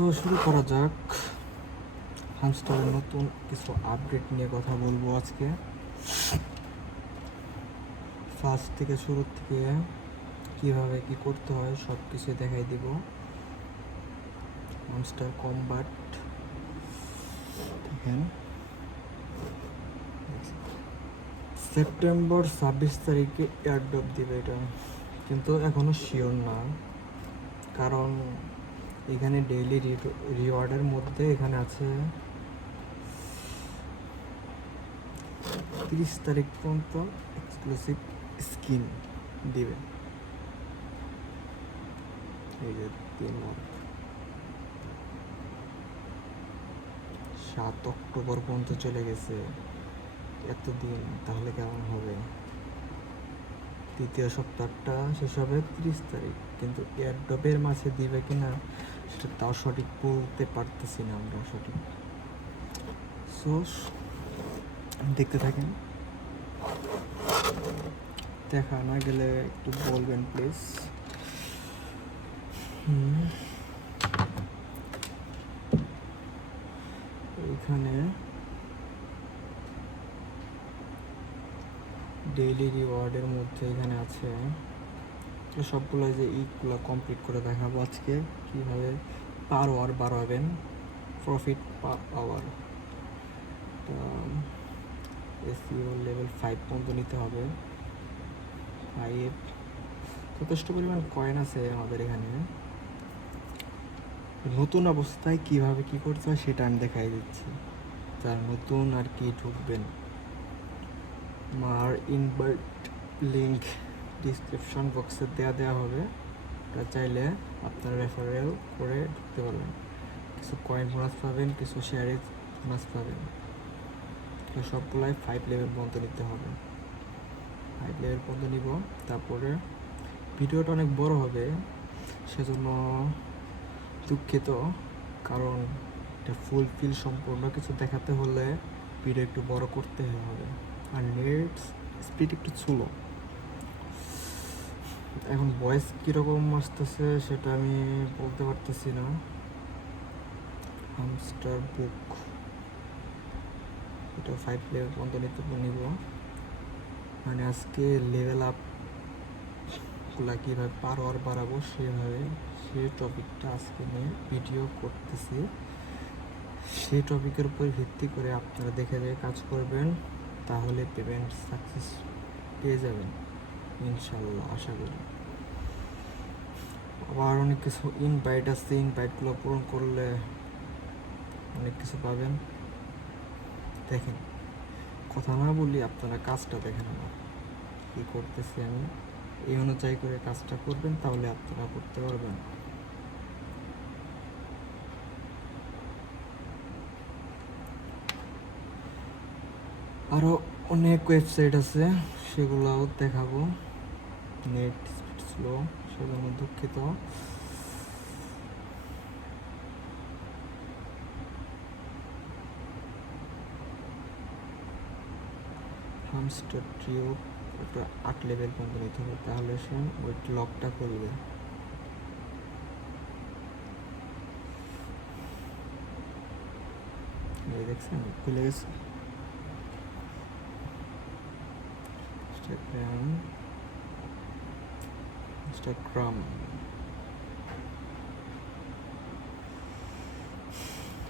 So শুরু করা যাক। হামস্টারের নতুন কিছু আপডেট নিয়ে কথা বলবো আজকে। ফার্স্ট থেকে শুরু থেকে কিভাবে কি করতে হয় সব কিছু দেখাই দিব। হামস্টার কম্বাট দেখেন, সেপ্টেম্বর 26 তারিখে এয়ারড্রপ দিবে এটা, কিন্তু এখনো শিওর না, কারণ এখানে ডেইলি রিওয়ার্ডের মধ্যে এখানে আছে 30 তারিখ পর্যন্ত এক্সক্লুসিভ স্কিন দিবে। এই যে 7 অক্টোবর পর্যন্ত চলে গেছে, এতদিন তাহলে কেমন হবে? দ্বিতীয় সপ্তাহটা শেষ হবে 30 তারিখ, কিন্তু এয়ারড্রপের মাঝে দিবে কিনা সেটা তাও সঠিক বলতে পারতেছি না আমরা সঠিক। সো দেখতে থাকেন, দেখা না গেলে একটু বলবেন প্লিজ। এখানে ডেইলি রিওয়ার্ডের মধ্যে এখানে আছে সবগুলো, যে ইগুলো কমপ্লিট করে দেখাবো আজকে কীভাবে পার আওয়ার বাড়াবেন, profit per hour. SEO level 5 পর্যন্ত নিতে হবে। 5 যথেষ্ট পরিমাণ কয়েন আছে আমাদের এখানে। নতুন অবস্থায় কিভাবে কি করতে হয় সেটা আমি দেখাই দিচ্ছি, যারা নতুন আর কি ঢুকবেন। আমার ইনভাইট লিঙ্ক ডিসক্রিপশন বক্সে দেওয়া হবে, ওটা চাইলে আপনারা রেফারেল করে ঢুকতে পারবেন। কিছু কয়েন বোনাস পাবেন, কিছু শেয়ারের বোনাস পাবেন। তো সবগুলাই 5 লেভেল পর্যন্ত নিতে হবে। 5 লেভেল পর্যন্ত নিব। তারপরে ভিডিওটা অনেক বড় হবে, সেজন্য দুঃখিত, কারণ এটা ফুলফিল সম্পূর্ণ কিছু দেখাতে হলে ভিডিও একটু বড় করতে হবে, আর নেট স্পিড একটু স্লো। এখন ভয়েস কীরকম আসতেছে সেটা আমি বলতে পারতেছি না। হামস্টার বুক এটা 5 লেভেল পর্যন্ত নিব, মানে আজকে লেভেল আপগুলা কীভাবে পার আওয়ার বাড়াবো সেই টপিকটা আজকে নিয়ে ভিডিও করতেছি। সেই টপিকের উপর ভিত্তি করে আপনারা দেখে কাজ করবেন, তাহলে পেমেন্ট সাকসেস পেয়ে যাবেন ইনশাল্লাহ, আশা করি। আবার অনেক কিছু ইনভাইট আছে, ইনভাইটগুলো পূরণ করলে অনেক কিছু পাবেন। দেখেন, কথা না বলি, আপনারা কাজটা দেখেন আমার কী করতেছি আমি, এই অনুযায়ী করে কাজটা করবেন, তাহলে আপনারা করতে পারবেন। আরও অনেক ওয়েবসাইট আছে, সেগুলোও দেখাবো। নেট স্পিড স্লো, সেজন্য দুঃখিত। হামস্টার ট্রিও ওটা 8 লেভেল পর্যন্ত নিতে হবে, তাহলে সে ওই লকটা করবে। দেখছেন খুলে গেছে। ইনস্টাগ্রাম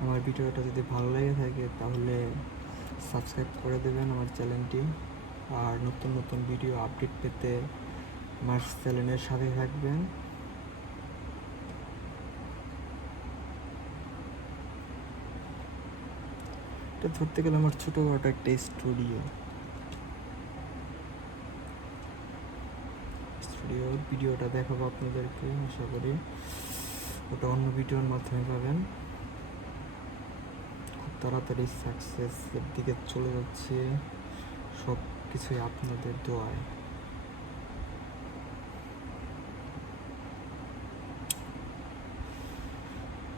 আমার ভিডিওটা যদি ভালো লেগে থাকে তাহলে সাবস্ক্রাইব করে দেবেন আমার চ্যানেলটি, আর নতুন নতুন ভিডিও আপডেট পেতে আমার চ্যানেলের সাথে থাকবেন। এটা ধরতে গেলে আমার ছোটোখাটো একটা স্টুডিও ভিডিওটা দেখাবো আপনাদেরকে, আশা করি ওটা অন্য ভিডিওর মাধ্যমে পাবেন। খুব তাড়াতাড়ি সাকসেসের দিকে চলে যাচ্ছে, সব কিছুই আপনাদের দোয়ায়।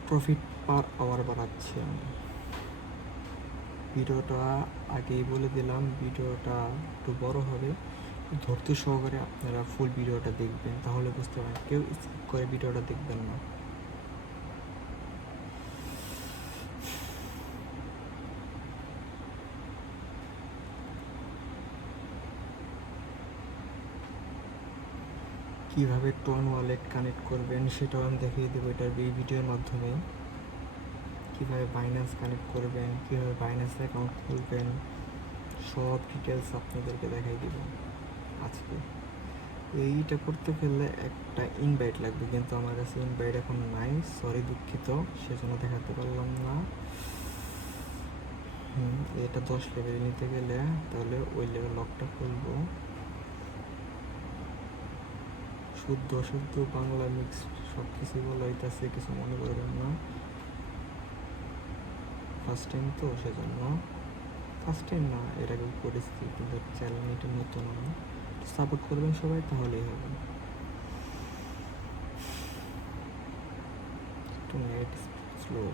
প্রফিট পার আওয়ার বাড়াচ্ছি আমি। ভিডিওটা আগেই বলে দিলাম, ভিডিওটা একটু বড় হবে, ধৈর্য সহকারে আপনারা ফুল ভিডিওটা দেখবেন, তাহলে বুঝতে পারবেন। কেউ স্কিপ করে ভিডিওটা দেখবেন না। কীভাবে টন ওয়ালেট কানেক্ট করবেন সেটাও আমি দেখিয়ে দেবো এটার এই ভিডিওর মাধ্যমে। কীভাবে বাইন্যান্স কানেক্ট করবেন, কীভাবে বাইন্যান্স অ্যাকাউন্ট খুলবেন, সব ডিটেলস আপনাদেরকে দেখাই দেব আজকে। এইটা করতে গেলে একটা ইনভাইট লাগবে, কিন্তু আমার কাছে ইনভাইট এখন নাই, সরি দুঃখিত, সেজন্য দেখাতে পারলাম না। এটা 10 লেভেল নিতে গেলে তাহলে ওই লেভেল লকটা খুলবো। শুদ্ধ শুদ্ধ বাংলা মিক্স সব কিছুই বলা হইতেছে, কিছু মনে করবেন না, ফার্স্ট টাইম তো সেজন্য। ফার্স্ট টাইম না, এর আগে করেছি, কিন্তু চ্যানেল এটা নতুন, সাপোর্ট করবেন সবাই, তাহলেই হবে। একটু নেট স্লো।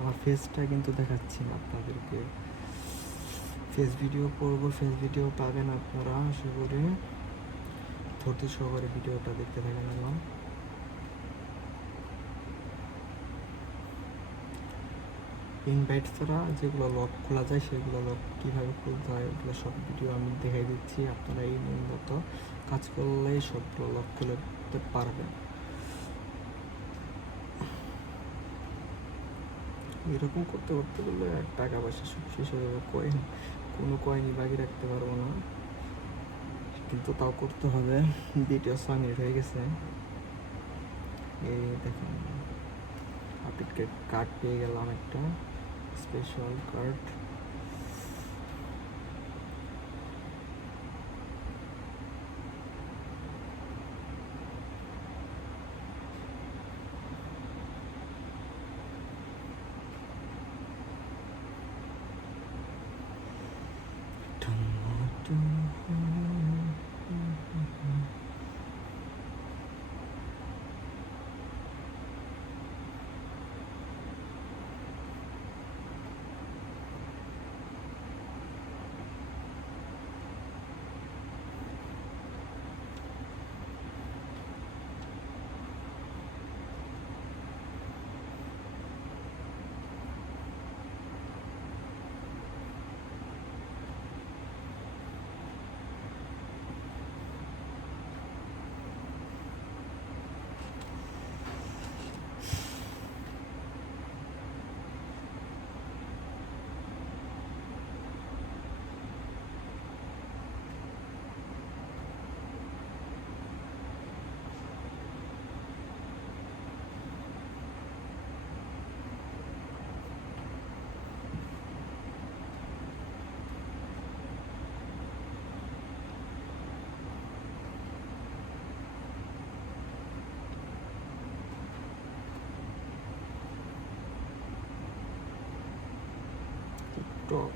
আমার ফেসটা কিন্তু দেখাচ্ছি না আপনাদেরকে, ফেস ভিডিও করবো, ফেস ভিডিও পাবেন আপনারা, আশা করি ধৈর্য সহকারে ভিডিওটা দেখতে থাকেন। আমার ইনভাইট ছাড়া যেগুলো লক খোলা যায় সেগুলো লক কীভাবে খুলতে হয় ওগুলো সব ভিডিও আমি দেখাই দিচ্ছি। আপনারা এই নিয়ম মতো কাজ করলেই সবগুলো লক খুলতে পারবেন। এরকম করতে করতে গেলে টাকা পয়সা সব শেষ হয়ে যাবে, কোনো কয়েনই বাকি রাখতে পারবো না, কিন্তু তাও করতে হবে। ভিডিও 6 মিনিট হয়ে গেছে। এই দেখেন আপডেট কার্ড পেয়ে গেলাম, একটা স্পেশাল কার্ড। টিকটক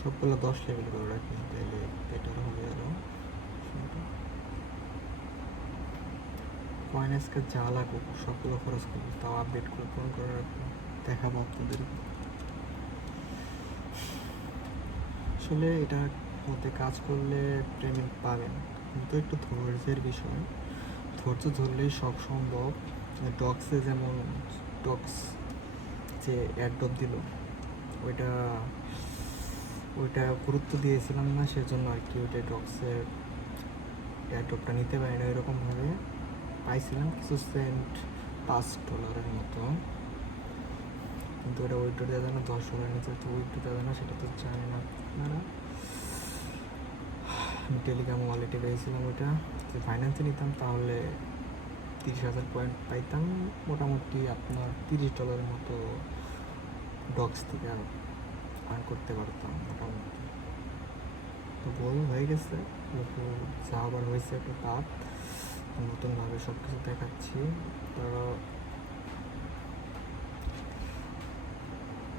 সবগুলো 10 লেভেল করে রাখি, তাহলে বেটার হবে আরো। কয়েন আজকে যা লাগুক সবগুলো খরচ করবো, তাও আপডেট করে পূরণ করে রাখবো, দেখাবো আপনাদের। আসলে এটার মধ্যে কাজ করলে পেমেন্ট পাবেন, কিন্তু একটু ধৈর্যের বিষয়, ধৈর্য ধরলেই সব সম্ভব। ডক্সে যেমন ডক্স যে অ্যাড্রপ দিল, ওইটা গুরুত্ব দিয়েছিলাম না, সেজন্য আর কি ওইটা ডক্সের অ্যাড্রপটা নিতে পারি না। এরকমভাবে পাইছিলাম কিছু সেন্ট, $5 মতো, কিন্তু ওটা উইথড্র দেওয়া যায় না, $10 নিচে তো উইথড্র দেওয়া যায় না, সেটা তো জানেন আপনারা। আমি টেলিগ্রাম ওয়ালেটে পেয়েছিলাম ওইটা, যদি ফাইন্যান্সে নিতাম তাহলে 30,000 পয়েন্ট পাইতাম, মোটামুটি আপনার $30 মতো ডক্স থেকে আর্ন করতে পারতাম মোটামুটি। তো বল হয়ে গেছে, যা আবার হয়েছে একটা পাপ, নতুনভাবে সব কিছু দেখাচ্ছি। তারা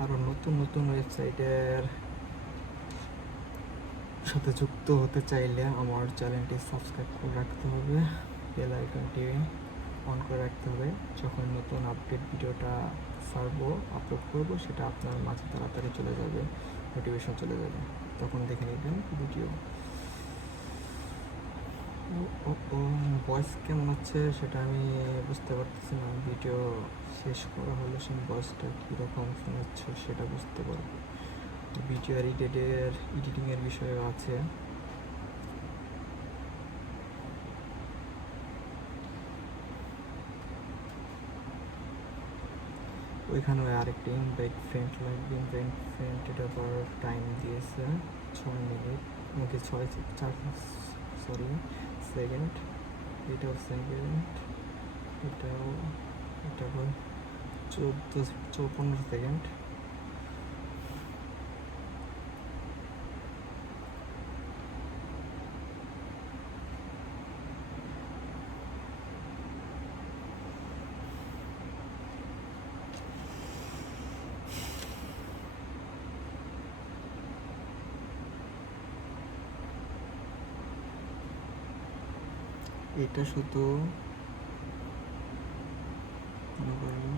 আরও নতুন নতুন ওয়েবসাইটের সাথে যুক্ত হতে চাইলে আমার চ্যানেলটি সাবস্ক্রাইব করে রাখতে হবে, বেল আইকনটি অন করে রাখতে হবে। যখন নতুন আপডেট ভিডিওটা ছাড়বো, আপলোড করবো, সেটা আপনার মাঝে তাড়াতাড়ি চলে যাবে, নোটিফিকেশন চলে যাবে, তখন দেখে নেবেন ভিডিও। ও ভয়েস কেমন হচ্ছে সেটা আমি বুঝতে পারতেছি না। ভিডিও শেষ করা হলে সেই ভয়েসটা কীরকম শোনাচ্ছে সেটা বুঝতে পারবো। ভিডিও এডিটিংয়ের বিষয়ও আছে। ওইখানে আরেকটি ইনভাইট ফ্রেন্ড লাগবে। ইনভাইট ফ্রেন্ড এটা আবার টাইম দিয়েছে 6 মিনিট, ওকে 6 সেকেন্ড, এটাও সেকেন্ড, এটাও, এটা আবার 15 সেকেন্ড। এটা শুধু মনে করেন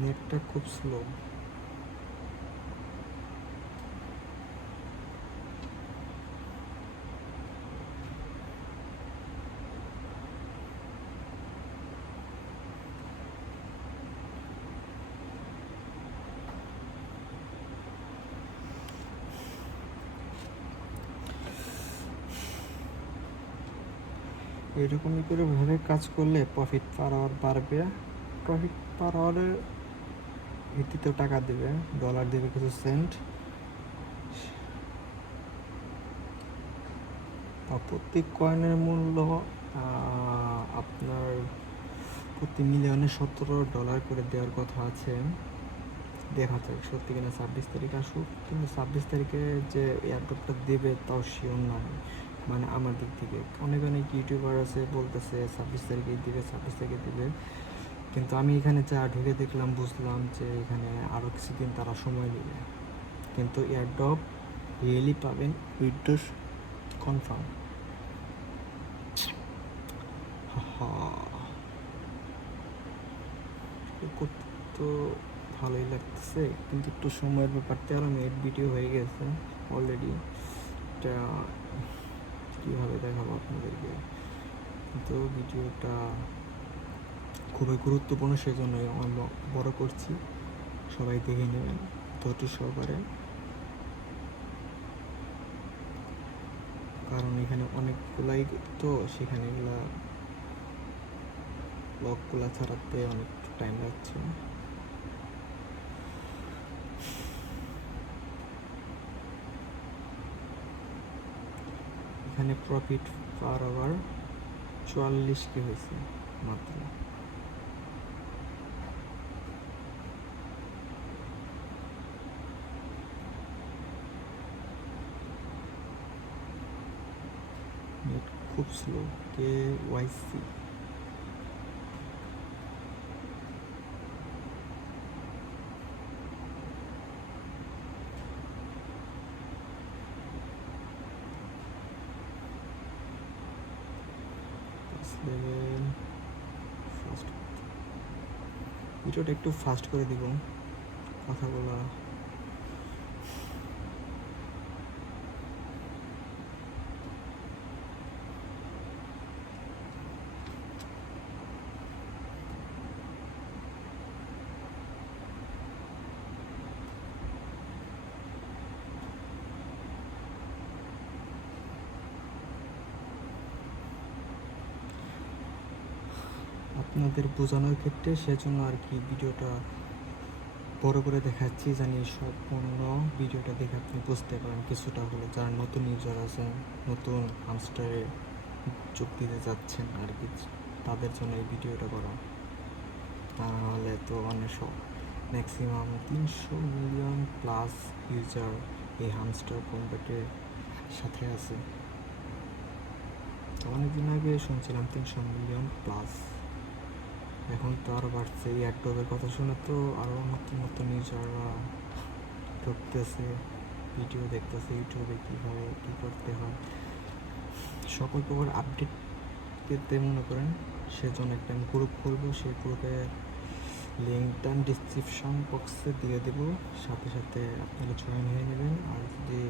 নেটটা খুব স্লো। এরকমই করে ভাবে কাজ করলে প্রফিট পার আওয়ার বাড়বে। প্রফিট পার আওয়ারের ভিত্তিতে টাকা দেবে, ডলার দেবে কিছু সেন্ট। প্রত্যেক কয়েনের মূল্য আপনার প্রতি মিলিয়নে $17 করে দেওয়ার কথা আছে। দেখা যাক সত্যি কিনা। 26 তারিখ আসুক, কিন্তু 26 তারিখে যে এয়ারড্রপটা দেবে তাও শিওর নয়। মানে আমার দিক থেকে অনেক ইউটিউবার আছে বলতেছে 26 তারিখে দিবে, 26 তারিখে দিবে, কিন্তু আমি এখানে যা ঢুকে দেখলাম, বুঝলাম যে এখানে আরও কিছুদিন তারা সময় নেবে। কিন্তু এয়ারড্রপ রিয়েলি পাবেন, উইথড্রস কনফার্ম। করতে তো ভালোই লাগতেছে, কিন্তু একটু সময়ের ব্যাপার। 13 মিনিট ভিডিও হয়ে গেছে অলরেডি। এটা কীভাবে দেখাবো আপনাদেরকে, কিন্তু ভিডিওটা খুবই গুরুত্বপূর্ণ, সেজন্যই আমি বড় করছি। সবাই দেখে নেবেন ধৈর্য সহকারে, কারণ এখানে অনেকগুলাই তো, সেখানে এগুলা ব্লগগুলা ছাড়াতে অনেক টাইম লাগছে। এখানে প্রফিট পার আওয়ার 44 হয়েছে মাত্র। নেট খুব স্লো। KYC level fast. ভিডিওটা একটু ফাস্ট করে দিব, কথা বলা। আপনাদের বোঝানোর ক্ষেত্রে সেজন্য আর কি ভিডিওটা বড় করে দেখাচ্ছি, জানি সম্পূর্ণ ভিডিওটা দেখে আপনি বুঝতে পারেন কিছুটা হলো, যারা নতুন ইউজার আছেন, নতুন হামস্টারে যোগ দিতে যাচ্ছেন আর কি, তাদের জন্য এই ভিডিওটা করা। তাহলে তো অনেক ম্যাক্সিমাম 300 মিলিয়ন প্লাস ইউজার এই হামস্টার কম্প্যাক্টের সাথে আছে। তো অনেকদিন আগে শুনছিলাম 300 মিলিয়ন প্লাস, এখন তো আরও বাড়ছে। এই অ্যাডোবের কথা শুনে তো আরও নতুন নতুন ইউজাররা ঢুকতেছে, ভিডিও দেখতেছে ইউটিউবে কীভাবে কী করতে হয়, সকল প্রকার আপডেট পেতে মনে করেন। সেজন্য একটা আমি গ্রুপ খুলবো, সেই গ্রুপের লিঙ্কটা ডিসক্রিপশন বক্সে দিয়ে দেবো, সাথে সাথে আপনারা জয়েন হয়ে নেবেন। আর যদি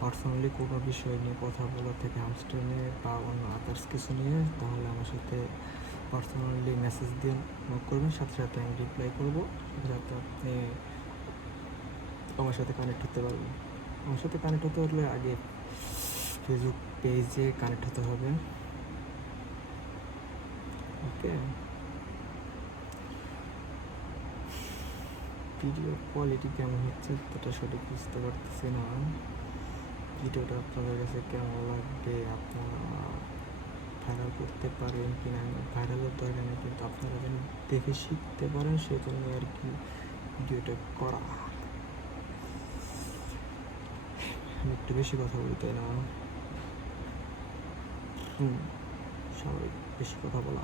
পার্সোনালি কোনো বিষয় নিয়ে কথা বলার থেকে হামস্টার নিয়ে বা অন্য আদার্স কিছু নিয়ে, তাহলে আমার সাথে পার্সোনালি মেসেজ দিয়ে নক করবেন, সাথে সাথে আমি রিপ্লাই করবো, যাতে আপনি আমার সাথে কানেক্ট হতে পারবেন। আমার সাথে কানেক্ট হতে হলে আগে ফেসবুক পেজে কানেক্ট হতে হবে। ওকে, ভিডিওর কোয়ালিটি কেমন হচ্ছে সেটা সঠিক বুঝতে পারতেছি না। ভিডিওটা আপনাদের কাছে কেমন লাগবে, আপনারা ভাইরাল করতে পারেন কি না, ভাইরালের দরকার নেই, কিন্তু আপনারা যেন দেখে শিখতে পারেন সেই জন্য আর কি ভিডিওটা করা। আমি একটু বেশি কথা বলি তাই না? সবাই বেশি কথা বলা